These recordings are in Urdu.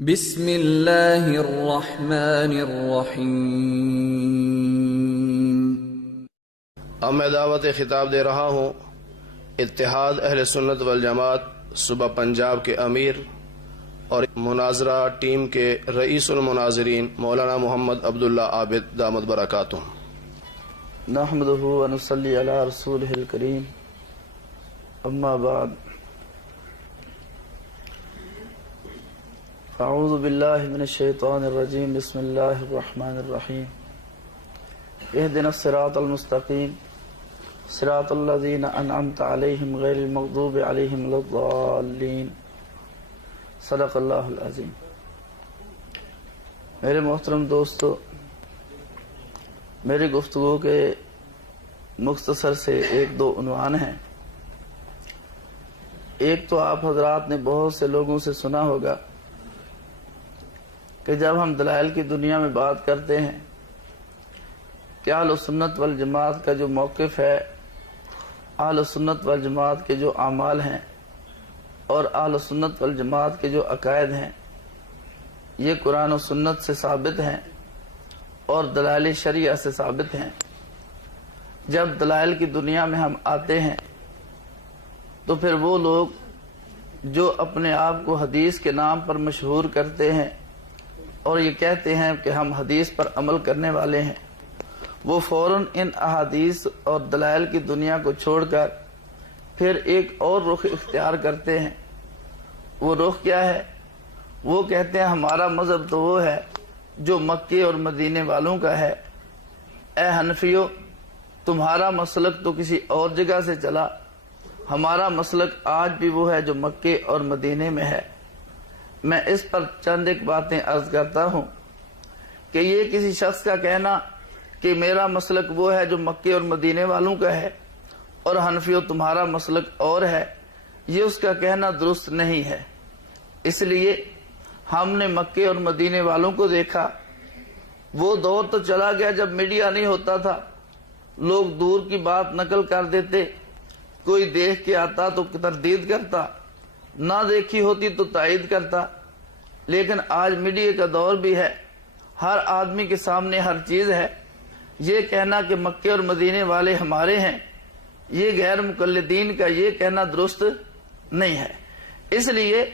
بسم اللہ الرحمن الرحیم۔ اب میں دعوت خطاب دے رہا ہوں اتحاد اہل سنت والجماعت صوبہ پنجاب کے امیر اور مناظرہ ٹیم کے رئیس المناظرین مولانا محمد عبداللہ عابد دامت برکاتہم۔ نحمدہ ونصلی علی رسولہ الکریم، اما بعد، اعوذ باللہ من الشیطان الرجیم، بسم اللہ الرحمن الرحیم، اہدنا الصراط المستقیم صراط الذین انعمت علیہم غیر المغضوب علیہم ولا الضالین، صدق اللہ العظیم۔ میرے محترم دوستو، میری گفتگو کے مختصر سے ایک دو عنوان ہیں۔ ایک تو آپ حضرات نے بہت سے لوگوں سے سنا ہوگا کہ جب ہم دلائل کی دنیا میں بات کرتے ہیں کہ اہل سنت والجماعت کا جو موقف ہے، اہل سنت والجماعت کے جو اعمال ہیں اور اہل سنت والجماعت کے جو عقائد ہیں، یہ قرآن و سنت سے ثابت ہیں اور دلائل شریعہ سے ثابت ہیں۔ جب دلائل کی دنیا میں ہم آتے ہیں تو پھر وہ لوگ جو اپنے آپ کو حدیث کے نام پر مشہور کرتے ہیں اور یہ کہتے ہیں کہ ہم حدیث پر عمل کرنے والے ہیں، وہ فوراً ان احادیث اور دلائل کی دنیا کو چھوڑ کر پھر ایک اور رخ اختیار کرتے ہیں۔ وہ رخ کیا ہے؟ وہ کہتے ہیں ہمارا مذہب تو وہ ہے جو مکے اور مدینے والوں کا ہے۔ اے حنفیو، تمہارا مسلک تو کسی اور جگہ سے چلا، ہمارا مسلک آج بھی وہ ہے جو مکے اور مدینے میں ہے۔ میں اس پر چند ایک باتیں عرض کرتا ہوں کہ یہ کسی شخص کا کہنا کہ میرا مسلک وہ ہے جو مکے اور مدینے والوں کا ہے اور حنفیو تمہارا مسلک اور ہے، یہ اس کا کہنا درست نہیں ہے۔ اس لیے ہم نے مکے اور مدینے والوں کو دیکھا۔ وہ دور تو چلا گیا جب میڈیا نہیں ہوتا تھا، لوگ دور کی بات نقل کر دیتے، کوئی دیکھ کے آتا تو تردید کرتا، نہ دیکھی ہوتی تو تائید کرتا۔ لیکن آج میڈیا کا دور بھی ہے، ہر آدمی کے سامنے ہر چیز ہے۔ یہ کہنا کہ مکے اور مدینے والے ہمارے ہیں، یہ غیر مقلدین کا یہ کہنا درست نہیں ہے۔ اس لیے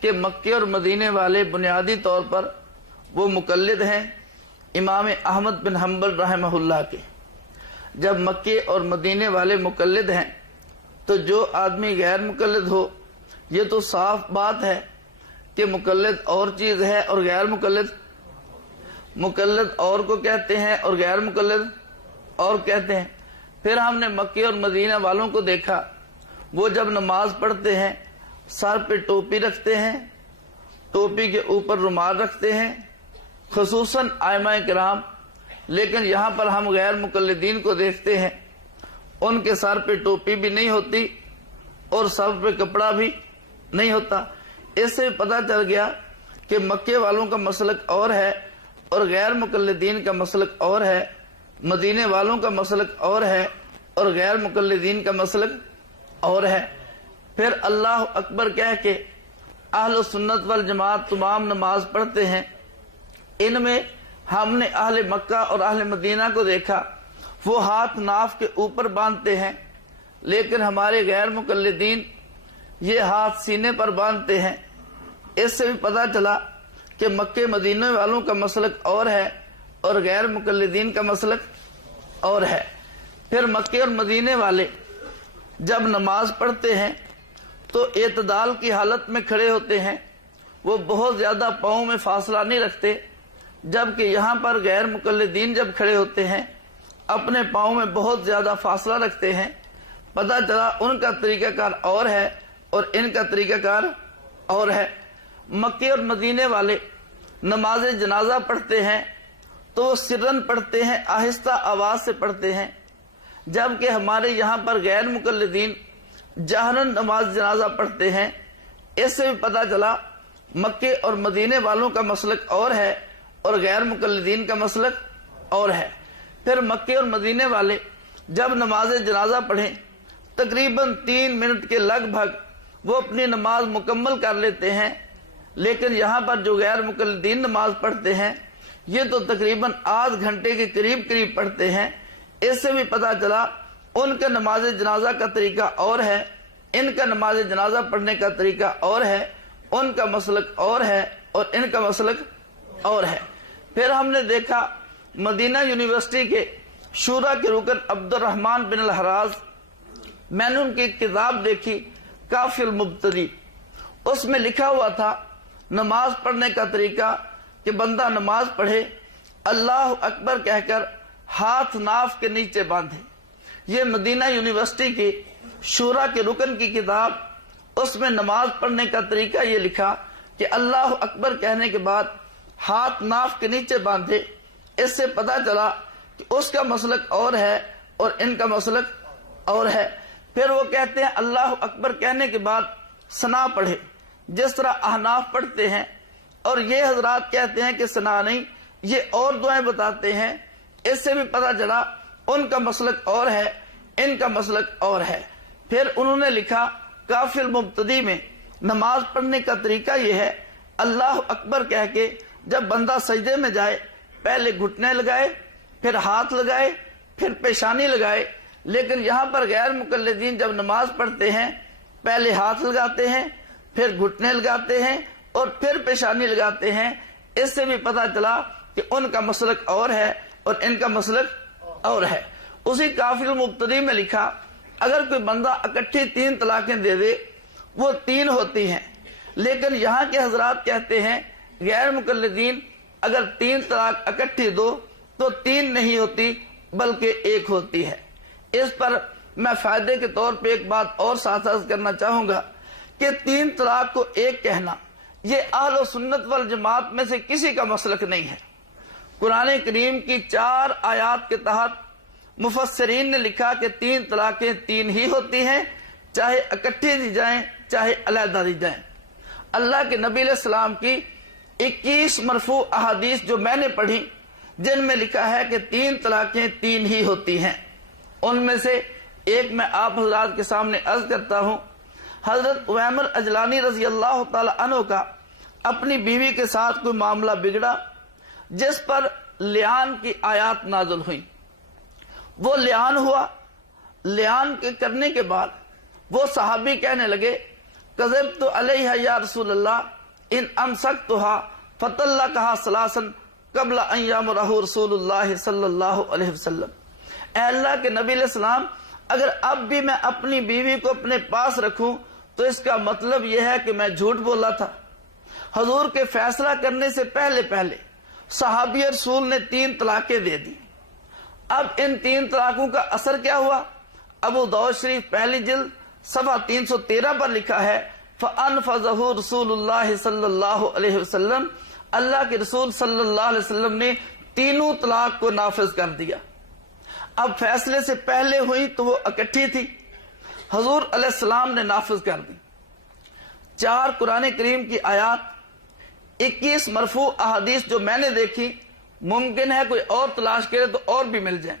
کہ مکے اور مدینے والے بنیادی طور پر وہ مقلد ہیں امام احمد بن حنبل رحمہ اللہ کے۔ جب مکے اور مدینے والے مقلد ہیں تو جو آدمی غیر مقلد ہو، یہ تو صاف بات ہے کہ مقلد اور چیز ہے اور غیر مقلد اور کو کہتے ہیں اور غیر مقلد اور کہتے ہیں۔ پھر ہم نے مکے اور مدینہ والوں کو دیکھا، وہ جب نماز پڑھتے ہیں سر پہ ٹوپی رکھتے ہیں، ٹوپی کے اوپر رومال رکھتے ہیں، خصوصاً ائمہ کرام۔ لیکن یہاں پر ہم غیر مقلدین کو دیکھتے ہیں، ان کے سر پہ ٹوپی بھی نہیں ہوتی اور سر پہ کپڑا بھی نہیں ہوتا۔ اس سے پتہ چل گیا کہ مکے والوں کا مسلک اور ہے اور غیر مقلدین کا مسلک اور ہے، مدینے والوں کا مسلک اور ہے اور غیر مقلدین کا مسلک اور ہے۔ پھر اللہ اکبر کہہ کے اہل سنت والجماعت تمام نماز پڑھتے ہیں۔ ان میں ہم نے اہل مکہ اور اہل مدینہ کو دیکھا، وہ ہاتھ ناف کے اوپر باندھتے ہیں، لیکن ہمارے غیر مقلدین یہ ہاتھ سینے پر باندھتے ہیں۔ اس سے بھی پتہ چلا کہ مکے مدینے والوں کا مسلک اور ہے اور غیر مقلدین کا مسلک اور ہے۔ پھر مکے اور مدینے والے جب نماز پڑھتے ہیں تو اعتدال کی حالت میں کھڑے ہوتے ہیں، وہ بہت زیادہ پاؤں میں فاصلہ نہیں رکھتے، جبکہ یہاں پر غیر مقلدین جب کھڑے ہوتے ہیں اپنے پاؤں میں بہت زیادہ فاصلہ رکھتے ہیں۔ پتہ چلا ان کا طریقہ کار اور ہے اور ان کا طریقہ کار اور ہے۔ مکے اور مدینے والے نماز جنازہ پڑھتے ہیں تو وہ سرن پڑھتے ہیں، آہستہ آواز سے پڑھتے ہیں، جبکہ ہمارے یہاں پر غیر مقلدین جہرن نماز جنازہ پڑھتے ہیں۔ اس سے بھی پتہ چلا مکے اور مدینے والوں کا مسلک اور ہے اور غیر مقلدین کا مسلک اور ہے۔ پھر مکے اور مدینے والے جب نماز جنازہ پڑھیں تقریباً 3 منٹ کے لگ بھگ وہ اپنی نماز مکمل کر لیتے ہیں، لیکن یہاں پر جو غیر مقلدین نماز پڑھتے ہیں یہ تو تقریباً آدھ گھنٹے کے قریب پڑھتے ہیں۔ اس سے بھی پتہ چلا ان کا نماز جنازہ کا طریقہ اور ہے، ان کا نماز جنازہ پڑھنے کا طریقہ اور ہے، ان کا مسلک اور ہے اور ان کا مسلک اور ہے۔ پھر ہم نے دیکھا مدینہ یونیورسٹی کے شورا کے رکن عبد الرحمن بن الحراز، میں نے ان کی کتاب دیکھی کافی المبتدی، اس میں لکھا ہوا تھا نماز پڑھنے کا طریقہ کہ بندہ نماز پڑھے اللہ اکبر کہہ کر ہاتھ ناف کے نیچے باندھے۔ یہ مدینہ یونیورسٹی کی شورا کے رکن کی کتاب، اس میں نماز پڑھنے کا طریقہ یہ لکھا کہ اللہ اکبر کہنے کے بعد ہاتھ ناف کے نیچے باندھے۔ اس سے پتہ چلا کہ اس کا مسلک اور ہے اور ان کا مسلک اور ہے۔ پھر وہ کہتے ہیں اللہ اکبر کہنے کے بعد ثنا پڑھے، جس طرح احناف پڑھتے ہیں، اور یہ حضرات کہتے ہیں کہ ثنا نہیں، یہ اور دعائیں بتاتے ہیں۔ اس سے بھی پتہ چلا ان کا مسلک اور ہے، ان کا مسلک اور ہے۔ پھر انہوں نے لکھا کافی المبتدی میں نماز پڑھنے کا طریقہ یہ ہے اللہ اکبر کہہ کے جب بندہ سجدے میں جائے پہلے گھٹنے لگائے، پھر ہاتھ لگائے، پھر پیشانی لگائے۔ لیکن یہاں پر غیر مقلدین جب نماز پڑھتے ہیں پہلے ہاتھ لگاتے ہیں، پھر گھٹنے لگاتے ہیں اور پھر پیشانی لگاتے ہیں۔ اس سے بھی پتہ چلا کہ ان کا مسلک اور ہے اور ان کا مسلک اور ہے۔ اسی کافی المبتدی میں لکھا اگر کوئی بندہ اکٹھی 3 طلاقیں دے دے وہ 3 ہوتی ہیں، لیکن یہاں کے حضرات کہتے ہیں غیر مقلدین اگر 3 طلاق اکٹھی دو تو 3 نہیں ہوتی بلکہ 1 ہوتی ہے۔ اس پر میں فائدے کے طور پہ ایک بات اور ساتھ عرض کرنا چاہوں گا کہ 3 طلاق کو 1 کہنا یہ اہل و سنت والجماعت میں سے کسی کا مسلک نہیں ہے۔ قرآن کریم کی 4 آیات کے تحت مفسرین نے لکھا کہ 3 طلاقیں 3 ہی ہوتی ہیں، چاہے اکٹھی دی جائیں چاہے علیحدہ دی جائیں۔ اللہ کے نبی علیہ السلام کی 21 مرفوع احادیث جو میں نے پڑھی جن میں لکھا ہے کہ 3 طلاقیں 3 ہی ہوتی ہیں، ان میں سے ایک میں آپ حضرات کے سامنے عرض کرتا ہوں۔ حضرت عویمر اجلانی رضی اللہ تعالی عنہ کا اپنی بیوی کے ساتھ کوئی معاملہ بگڑا جس پر لعان کی آیات نازل ہوئی۔ وہ لعان ہوا، لعان کے کرنے کے بعد وہ صحابی کہنے لگے کذبت علیہ یا رسول اللہ ان امسکتها فطلقها ثلاثا قبل ان یامرہ رسول اللہ صلی اللہ علیہ وسلم۔ اے اللہ کے نبی علیہ السلام اگر اب بھی میں اپنی بیوی کو اپنے پاس رکھوں تو اس کا مطلب یہ ہے کہ میں جھوٹ بولا تھا۔ حضور کے فیصلہ کرنے سے پہلے صحابی رسول نے 3 طلاقیں دے دی۔ اب ان 3 طلاقوں کا اثر کیا ہوا؟ ابو داؤد شریف پہلی جلد صفحہ 313 پر لکھا ہے فَأَنْفَذَهُ رسول اللہ صلی اللہ علیہ وسلم، اللہ کے رسول صلی اللہ علیہ وسلم نے 3 طلاق کو نافذ کر دیا۔ اب فیصلے سے پہلے ہوئی تو وہ اکٹھی تھی، حضور علیہ السلام نے نافذ کر دی۔ 4 قرآن کریم کی آیات، 21 مرفوع احادیث جو میں نے دیکھی، ممکن ہے کوئی اور تلاش کرے تو اور بھی مل جائیں۔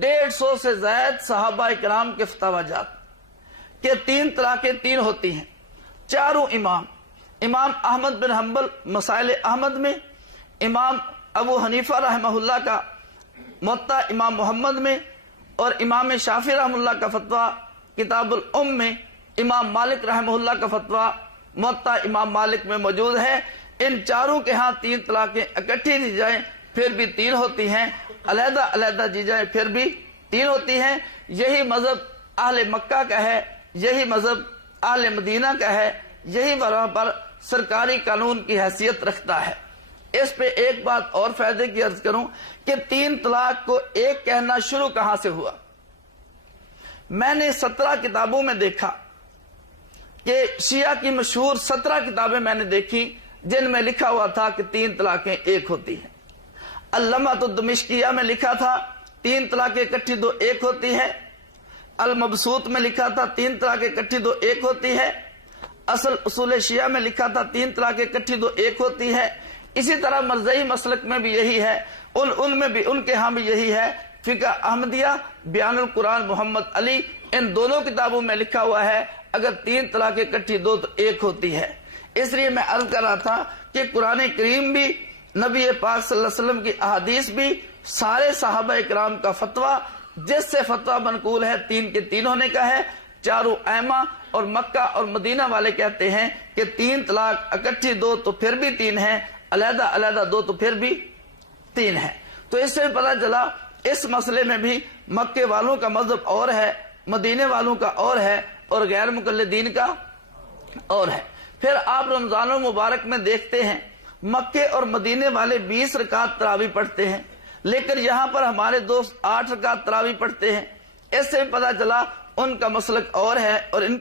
150 سے زائد صحابہ کرام کے فتاوی جات کہ 3 طلاقیں 3 ہوتی ہیں۔ 4 امام احمد بن حنبل مسائل احمد میں، امام ابو حنیفہ رحمہ اللہ کا موطا امام محمد میں، اور امام شافعی رحمہ اللہ کا فتویٰ کتاب الام میں، امام مالک رحمہ اللہ کا فتویٰ موطا امام مالک میں موجود ہے۔ ان 4 کے ہاں 3 طلاقیں اکٹھی دی جائیں پھر بھی 3 ہوتی ہیں، علیحدہ علیحدہ دی جائیں پھر بھی 3 ہوتی ہیں۔ یہی مذہب اہل مکہ کا ہے، یہی مذہب اہل مدینہ کا ہے، یہی وہاں پر سرکاری قانون کی حیثیت رکھتا ہے۔ اس پہ ایک بات اور فائدے کی عرض کروں کہ 3 طلاق کو 1 کہنا شروع کہاں سے ہوا؟ میں نے 17 کتابوں میں دیکھا کہ شیعہ کی مشہور 17 کتابیں میں نے دیکھی جن میں لکھا ہوا تھا کہ 3 طلاقیں 1 ہوتی ہیں۔ اللمعۃ الدمشقیہ میں لکھا تھا 3 طلاقیں اکٹھی 2 1 ہوتی ہے۔ المبسوط میں لکھا تھا 3 طلاقیں اکٹھی 2 1 ہوتی ہے۔ اصل اصول شیعہ میں لکھا تھا 3 طلاقیں اکٹھی 2 1 ہوتی ہے۔ اسی طرح مرزئی مسلک میں بھی یہی ہے، ان میں بھی، ان کے ہاں بھی یہی ہے۔ فقہ احمدیہ، بیان القرآن محمد علی، ان دونوں کتابوں میں لکھا ہوا ہے اگر 3 طلاقیں اکٹھی 2 تو 1 ہوتی ہے۔ اس لیے میں عرض کر رہا تھا کہ قرآن کریم بھی، نبی پاک صلی اللہ علیہ وسلم کی احادیث بھی، سارے صحابہ اکرام کا فتویٰ، جس سے فتویٰ منقول ہے 3 کے 3 ہونے کا ہے۔ چاروں ائمہ اور مکہ اور مدینہ والے کہتے ہیں کہ 3 طلاق اکٹھی 2 تو پھر بھی 3 ہیں، علیحدہ علیحدہ 2 تو پھر بھی 3 ہیں۔ تو اس سے پتہ چلا اس مسئلے میں بھی مکے والوں کا مذہب اور ہے، مدینے والوں کا اور ہے، اور غیر مقلدین کا اور ہے۔ پھر آپ رمضان المبارک میں دیکھتے ہیں مکے اور مدینے والے 20 رکعت تراویح پڑھتے ہیں، لیکن یہاں پر ہمارے دوست 8 رکعت تراویح پڑھتے ہیں۔ اس سے پتہ چلا ان کا مسلک اور ہے اور ان